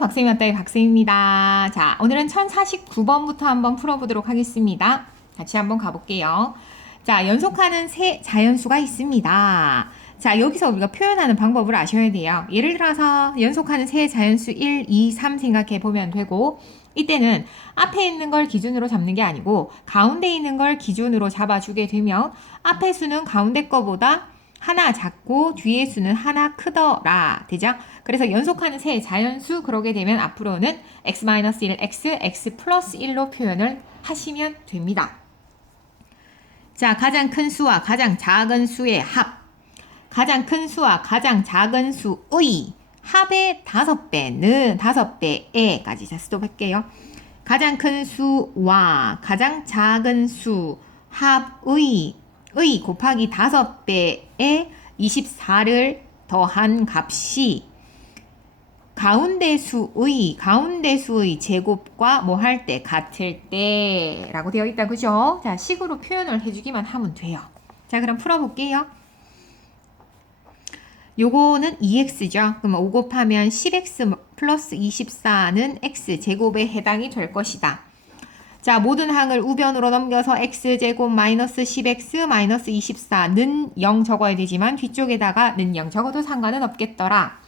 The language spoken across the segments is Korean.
박쌤이었다의 박쌤입니다. 자, 오늘은 1049번부터 한번 풀어보도록 하겠습니다. 같이 한번 가볼게요. 자, 연속하는 세 자연수가 있습니다. 자, 여기서 우리가 표현하는 방법을 아셔야 돼요. 예를 들어서 연속하는 세 자연수 1, 2, 3 생각해 보면 되고, 이때는 앞에 있는 걸 기준으로 잡는 게 아니고 가운데 있는 걸 기준으로 잡아주게 되면 앞에 수는 가운데 거보다 하나 작고 뒤에 수는 하나 크더라. 되죠? 그래서 연속하는 세 자연수 그러게 되면 앞으로는 x-1, x 플러스 1로 표현을 하시면 됩니다. 자, 가장 큰 수와 가장 작은 수의 합. 가장 큰 수와 가장 작은 수의 합의 5배는 5배에까지 자 스톱할게요. 가장 큰 수와 가장 작은 수 합의 곱하기 5배에 24를 더한 값이 가운데 수의 제곱과 뭐 할 때 같을 때 라고 되어 있다. 그죠? 자, 식으로 표현을 해주기만 하면 돼요. 자, 그럼 풀어볼게요. 요거는 2x죠. 그럼 5 곱하면 10x 플러스 24는 x제곱에 해당이 될 것이다. 자, 모든 항을 우변으로 넘겨서 x제곱 마이너스 10x 마이너스 24는 0 적어야 되지만 뒤쪽에다가 는 0 적어도 상관은 없겠더라.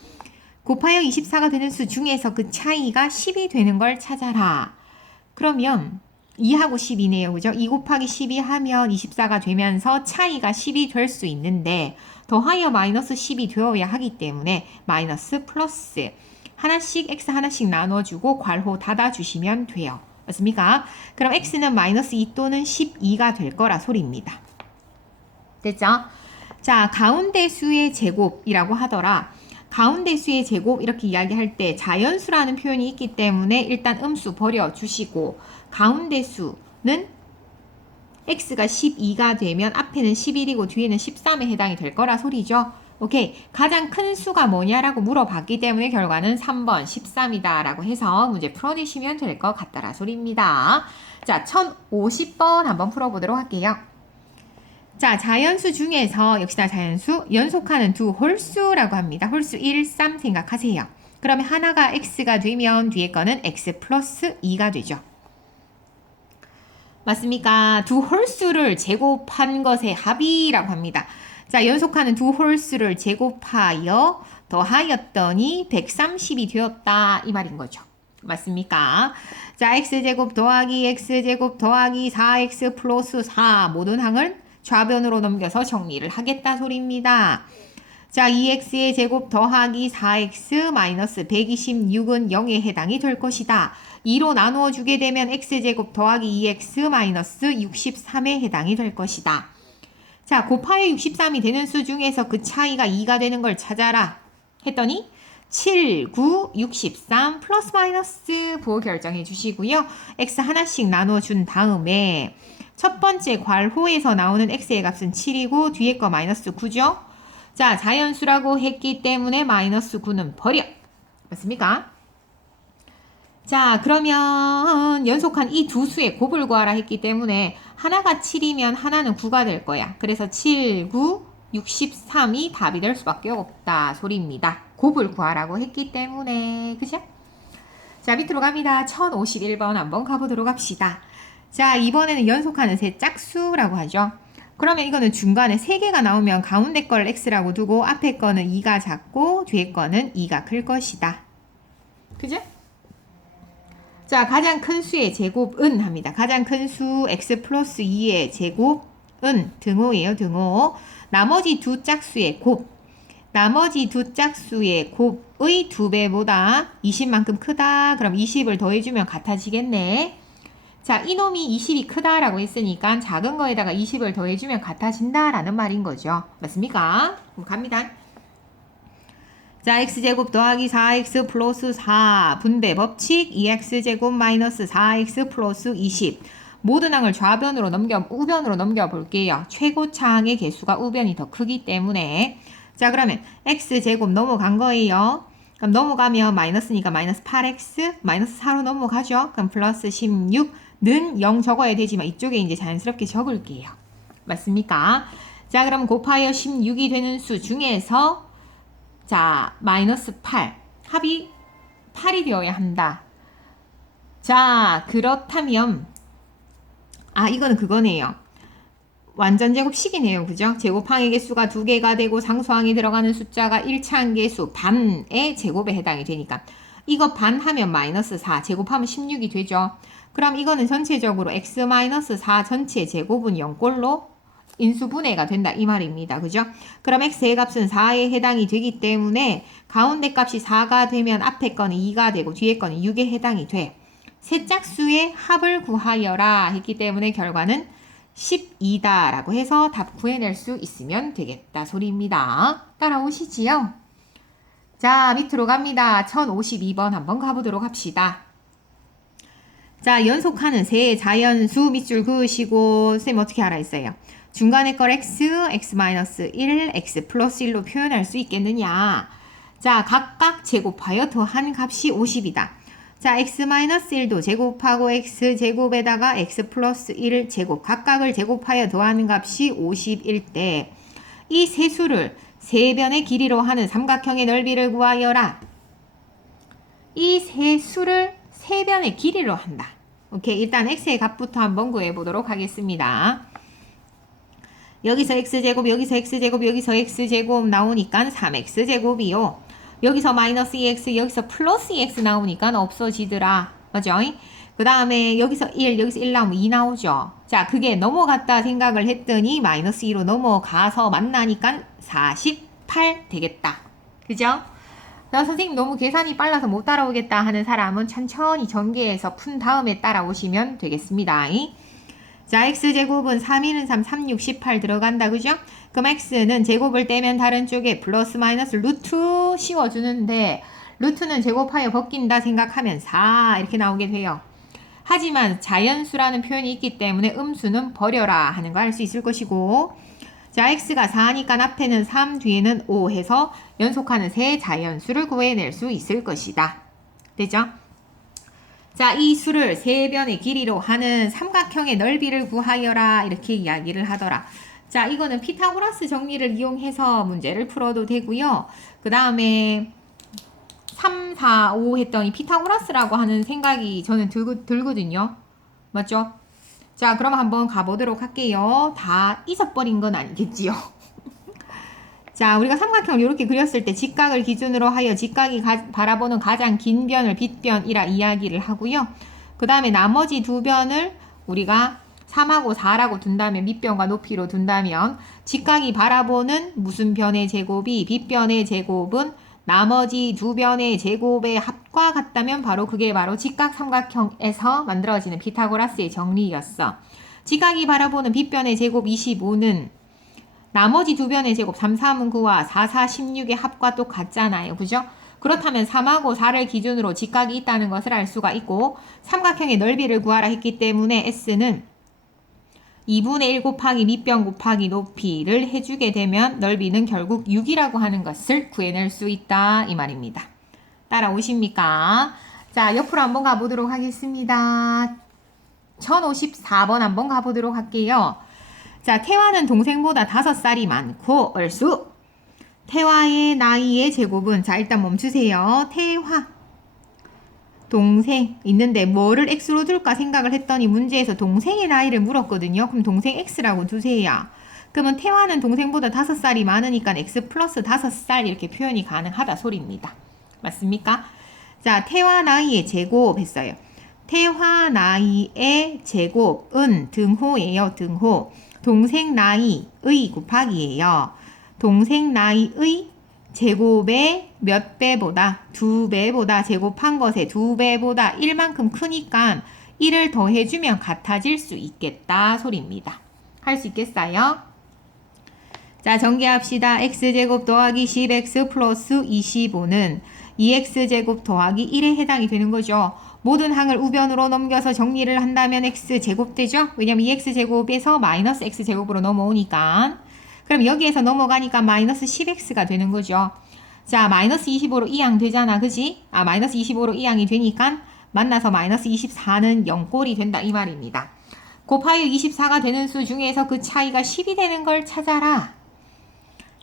곱하여 24가 되는 수 중에서 그 차이가 10이 되는 걸 찾아라. 그러면 2하고 10이네요. 그죠? 2 곱하기 12 하면 24가 되면서 차이가 10이 될 수 있는데 더하여 마이너스 10이 되어야 하기 때문에 마이너스 플러스 하나씩 x 하나씩 나눠주고 괄호 닫아주시면 돼요. 맞습니까? 그럼 x는 마이너스 2 또는 12가 될 거라 소리입니다. 됐죠? 자, 가운데 수의 제곱이라고 하더라. 가운데 수의 제곱 이렇게 이야기할 때 자연수라는 표현이 있기 때문에 일단 음수 버려주시고 가운데 수는 x가 12가 되면 앞에는 11이고 뒤에는 13에 해당이 될 거라 소리죠. 오케이. 가장 큰 수가 뭐냐라고 물어봤기 때문에 결과는 3번 13이다 라고 해서 문제 풀어내시면 될 것 같다라 소리입니다. 자, 1050번 한번 풀어보도록 할게요. 자, 자연수 중에서 역시나 자연수 연속하는 두 홀수라고 합니다. 홀수 1, 3 생각하세요. 그러면 하나가 x가 되면 뒤에 거는 x 플러스 2가 되죠. 맞습니까? 두 홀수를 제곱한 것의 합이라고 합니다. 자, 연속하는 두 홀수를 제곱하여 더하였더니 130이 되었다 이 말인 거죠. 맞습니까? 자, x제곱 더하기 x제곱 더하기 4x 플러스 4 모든 항을 좌변으로 넘겨서 정리를 하겠다 소리입니다. 자, 2x의 제곱 더하기 4x 마이너스 126은 0에 해당이 될 것이다. 2로 나누어 주게 되면 x제곱 더하기 2x 마이너스 63에 해당이 될 것이다. 자, 곱하여 63이 되는 수 중에서 그 차이가 2가 되는 걸 찾아라 했더니 7, 9, 63 플러스 마이너스 부호 결정해 주시고요. x 하나씩 나눠준 다음에 첫 번째 괄호에서 나오는 x의 값은 7이고 뒤에 거 마이너스 9죠. 자, 자연수라고 했기 때문에 마이너스 9는 버려. 맞습니까? 자, 그러면 연속한 이 두 수의 곱을 구하라 했기 때문에 하나가 7이면 하나는 9가 될 거야. 그래서 7, 9, 63이 답이 될 수밖에 없다 소리입니다. 곱을 구하라고 했기 때문에. 그죠? 자, 밑으로 갑니다. 1051번 한번 가보도록 합시다. 자, 이번에는 연속하는 세 짝수라고 하죠. 그러면 이거는 중간에 3개가 나오면 가운데 걸 x라고 두고 앞에 거는 2가 작고 뒤에 거는 2가 클 것이다. 그죠? 자, 가장 큰 수의 제곱은 합니다. 가장 큰 수 x 플러스 2의 제곱은 등호예요. 등호. 나머지 두 짝수의 곱. 나머지 두 짝수의 곱의 2배보다 20만큼 크다. 그럼 20을 더해주면 같아지겠네. 자, 이놈이 20이 크다라고 했으니까 작은 거에다가 20을 더해주면 같아진다라는 말인 거죠. 맞습니까? 그럼 갑니다. 자, x제곱 더하기 4x 플러스 4 분배 법칙 2x제곱 마이너스 4x 플러스 20 모든 항을 좌변으로 우변으로 넘겨 볼게요. 최고차항의 개수가 우변이 더 크기 때문에 자, 그러면 x제곱 넘어간 거예요. 그럼 넘어가면 마이너스니까 마이너스 8x 마이너스 4로 넘어가죠. 그럼 플러스 16는 0 적어야 되지만 이쪽에 이제 자연스럽게 적을게요. 맞습니까? 자, 그럼 곱하여 16이 되는 수 중에서 자, 마이너스 8 합이 8이 되어야 한다. 자, 그렇다면 이거는 그거네요. 완전 제곱식이네요. 그죠? 제곱항의 개수가 2개가 되고 상수항에 들어가는 숫자가 1차항 개수 반의 제곱에 해당이 되니까 이거 반 하면 마이너스 4, 제곱하면 16이 되죠. 그럼 이거는 전체적으로 x-4 전체 제곱은 0꼴로 인수분해가 된다 이 말입니다. 그죠? 그럼 x의 값은 4에 해당이 되기 때문에 가운데 값이 4가 되면 앞에 거는 2가 되고 뒤에 거는 6에 해당이 돼. 세 짝수의 합을 구하여라 했기 때문에 결과는 12다 라고 해서 답 구해낼 수 있으면 되겠다 소리입니다. 따라오시지요? 자, 밑으로 갑니다. 1052번 한번 가보도록 합시다. 자, 연속하는 세 자연수 밑줄 그으시고 쌤 어떻게 알아 있어요? 중간에 걸 x, x-1, x 플러스 1로 표현할 수 있겠느냐? 자, 각각 제곱하여 더한 값이 50이다. 자, x-1도 제곱하고 x제곱에다가 x 플러스 1 제곱 각각을 제곱하여 더하는 값이 50일 때 이 세 수를 세 변의 길이로 하는 삼각형의 넓이를 구하여라. 이 세 수를 세 변의 길이로 한다. 오케이, 일단 x의 값부터 한번 구해보도록 하겠습니다. 여기서 x제곱, 여기서 x제곱, 여기서 x제곱 나오니까 3x제곱이요. 여기서 마이너스 2x, 여기서 플러스 2x 나오니까 없어지더라. 맞죠? 그 다음에 여기서 1 나오면 2 나오죠. 자, 그게 넘어갔다 생각을 했더니 마이너스 2로 넘어가서 만나니까 48 되겠다. 그죠? 나 선생님 너무 계산이 빨라서 못 따라오겠다 하는 사람은 천천히 전개해서 푼 다음에 따라오시면 되겠습니다. 자, x제곱은 3, 3, 3, 6, 18 들어간다. 그죠? 그럼 x는 제곱을 떼면 다른 쪽에 플러스 마이너스 루트 씌워주는데 루트는 제곱하여 벗긴다 생각하면 4 이렇게 나오게 돼요. 하지만 자연수라는 표현이 있기 때문에 음수는 버려라 하는 거 알 수 있을 것이고 자, x가 4니까 앞에는 3, 뒤에는 5 해서 연속하는 세 자연수를 구해낼 수 있을 것이다. 되죠? 자, 이 수를 세 변의 길이로 하는 삼각형의 넓이를 구하여라 이렇게 이야기를 하더라. 자, 이거는 피타고라스 정리를 이용해서 문제를 풀어도 되고요. 그 다음에 3, 4, 5 했더니 피타고라스라고 하는 생각이 저는 들거든요. 맞죠? 자, 그럼 한번 가보도록 할게요. 다 잊어버린 건 아니겠지요? 자, 우리가 삼각형을 이렇게 그렸을 때 직각을 기준으로 하여 직각이 바라보는 가장 긴 변을 빗변이라 이야기를 하고요. 그 다음에 나머지 두 변을 우리가 3하고 4라고 둔다면 밑변과 높이로 둔다면 직각이 바라보는 무슨 변의 제곱이 빗변의 제곱은 나머지 두 변의 제곱의 합과 같다면 바로 그게 바로 직각 삼각형에서 만들어지는 피타고라스의 정리였어. 직각이 바라보는 빗변의 제곱 25는 나머지 두 변의 제곱 3, 3은 9와 4, 4, 16의 합과 똑같잖아요. 그죠? 그렇다면 3하고 4를 기준으로 직각이 있다는 것을 알 수가 있고 삼각형의 넓이를 구하라 했기 때문에 S는 2분의 1 곱하기 밑변 곱하기 높이를 해주게 되면 넓이는 결국 6이라고 하는 것을 구해낼 수 있다 이 말입니다. 따라오십니까? 자, 옆으로 한번 가보도록 하겠습니다. 1054번 한번 가보도록 할게요. 자, 태화는 동생보다 5살이 많고 얼쑤 태화의 나이의 제곱은 자, 일단 멈추세요. 태화 동생 있는데 뭐를 x로 둘까 생각을 했더니 문제에서 동생의 나이를 물었거든요. 그럼 동생 x라고 두세요. 그러면 태화는 동생보다 5살이 많으니까 x 플러스 5살 이렇게 표현이 가능하다 소리입니다. 맞습니까? 자, 태화 나이의 제곱 했어요. 태화 나이의 제곱은 등호예요. 등호. 동생 나이의 곱하기예요. 동생 나이의 제곱의 몇 배보다 2배보다 제곱한 것의 2배보다 1만큼 크니까 1을 더해주면 같아질 수 있겠다 소리입니다. 할 수 있겠어요? 자, 전개합시다. x제곱 더하기 10x 플러스 25는 2x제곱 더하기 1에 해당이 되는 거죠. 모든 항을 우변으로 넘겨서 정리를 한다면 x제곱 되죠? 왜냐면 2x제곱에서 마이너스 x제곱으로 넘어오니까. 그럼 여기에서 넘어가니까 마이너스 10x가 되는 거죠. 자, 마이너스 25로 이항 되잖아. 그지? 마이너스 25로 이항이 되니까 만나서 마이너스 24는 0꼴이 된다. 이 말입니다. 곱하여 24가 되는 수 중에서 그 차이가 10이 되는 걸 찾아라.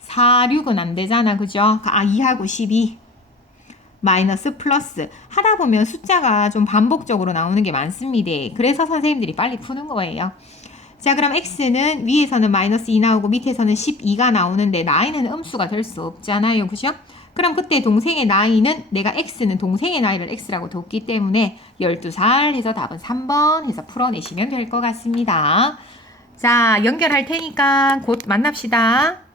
4, 6은 안 되잖아. 그죠? 2하고 12. 마이너스 플러스 하다 보면 숫자가 좀 반복적으로 나오는 게 많습니다. 그래서 선생님들이 빨리 푸는 거예요. 자, 그럼 x는 위에서는 마이너스 2 나오고 밑에서는 12가 나오는데 나이는 음수가 될 수 없잖아요. 그죠? 그럼 그때 동생의 나이는 내가 x는 동생의 나이를 x라고 뒀기 때문에 12살 해서 답은 3번 해서 풀어내시면 될 것 같습니다. 자, 연결할 테니까 곧 만납시다.